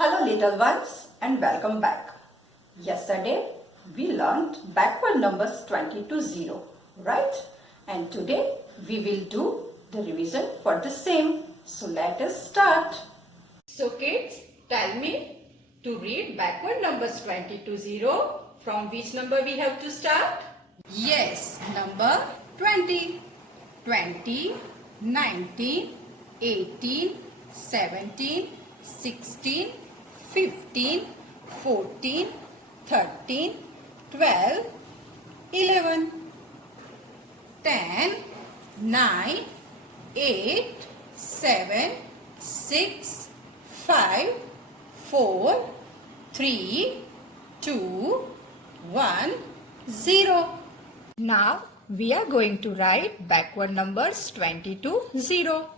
Hello little ones and welcome back. Yesterday we learned backward numbers 20 to 0, right? And today we will do the revision for the same. So let us start. So kids, tell me to read backward numbers 20 to 0. From which number we have to start? Yes, number 20. 20, 19, 18, 17, 16, 15, 14, 13, 12, 11, 10, 9, 8, 7, 6, 5, 4, 3, 2, 1, 0. Now we are going to write backward numbers 20 to 0.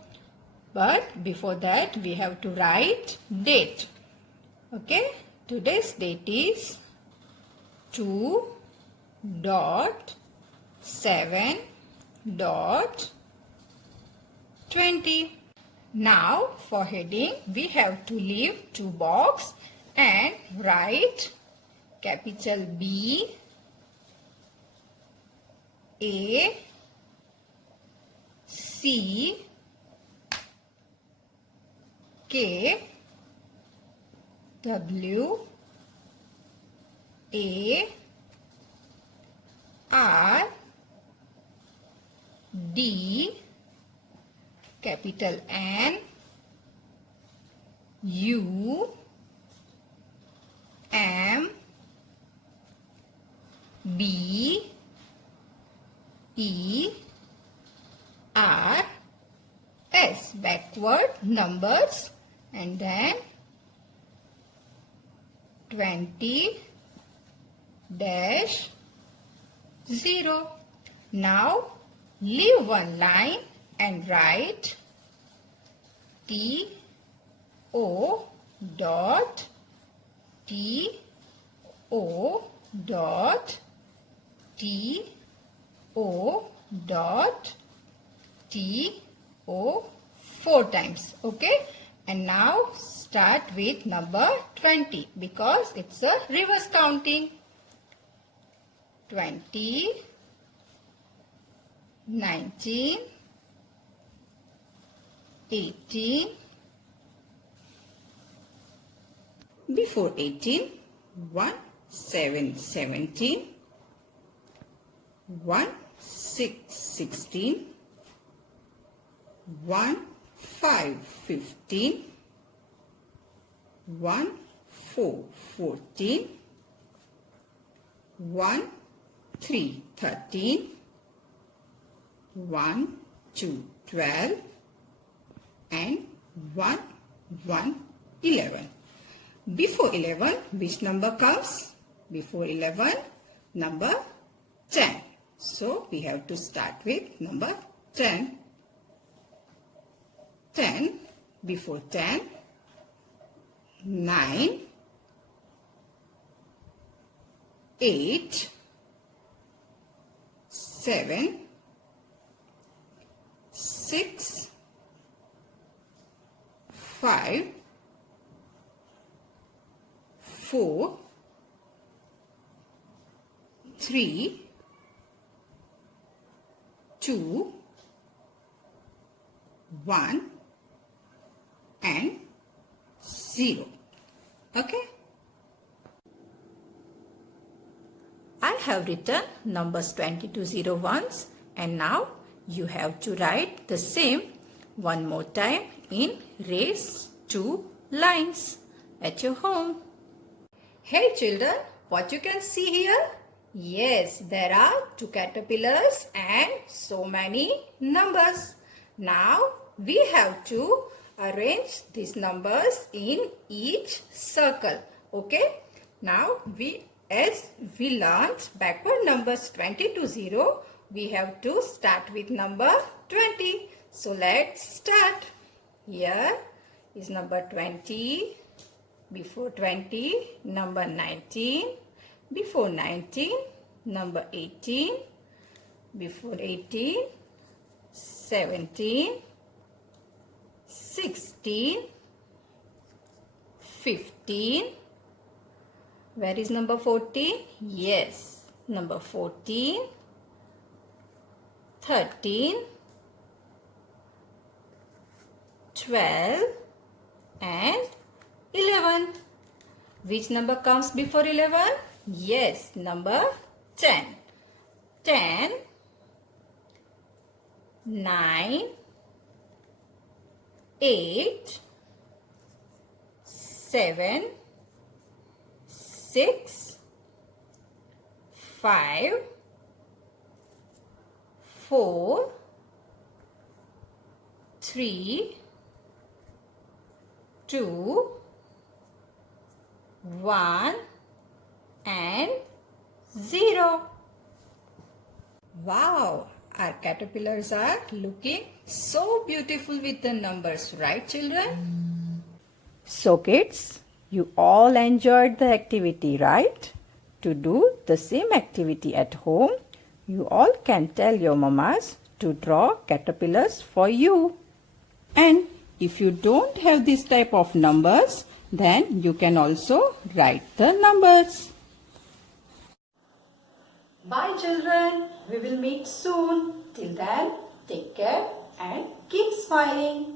But before that we have to write date. Okay, today's date is 2.7.20. Now for heading we have to leave two boxes and write capital B, A, C, K, W, A, R, D, capital N, U, M, B, E, R, S. Backward numbers and then 20 dash 0. Now leave one line and write T O dot T O dot T O dot T O 4 times. Okay, and now start with number 20 because it's a reverse counting. 20, 19, 18, before 18, 1, 7, 17, 1, 6, 16, 1, 5, 15, 1, 4, 14, 1, 3, 13, 1, 2, 12, and 1, 1, 11. Before 11, which number comes? Before 11, number 10. So, we have to start with number 10. 10, before 10, 9, 8, 7, 6, 5, 4, 3, 2, 1, and 0. Okay. I have written numbers 20 to 0 once and now you have to write the same one more time in raised 2 lines at your home. Hey children, what you can see here? Yes, there are 2 caterpillars and so many numbers. Now we have to arrange these numbers in each circle. Okay. Now as we learned backward numbers 20 to 0, we have to start with number 20. So let's start. Here is number 20. Before 20, number 19. Before 19, number 18. Before 18, 17, 16, 15. Where is number 14? Yes, number 14, 13, 12 and 11. Which number comes before 11? Yes, number 10. 10, 9, 8, 7, 6, 5, 4, 3, 2, 1 and 0. Wow! Our caterpillars are looking so beautiful with the numbers, right children? So kids, you all enjoyed the activity, right? To do the same activity at home, you all can tell your mamas to draw caterpillars for you. And if you don't have this type of numbers, then you can also write the numbers. Bye children. We will meet soon. Till then, take care and keep smiling.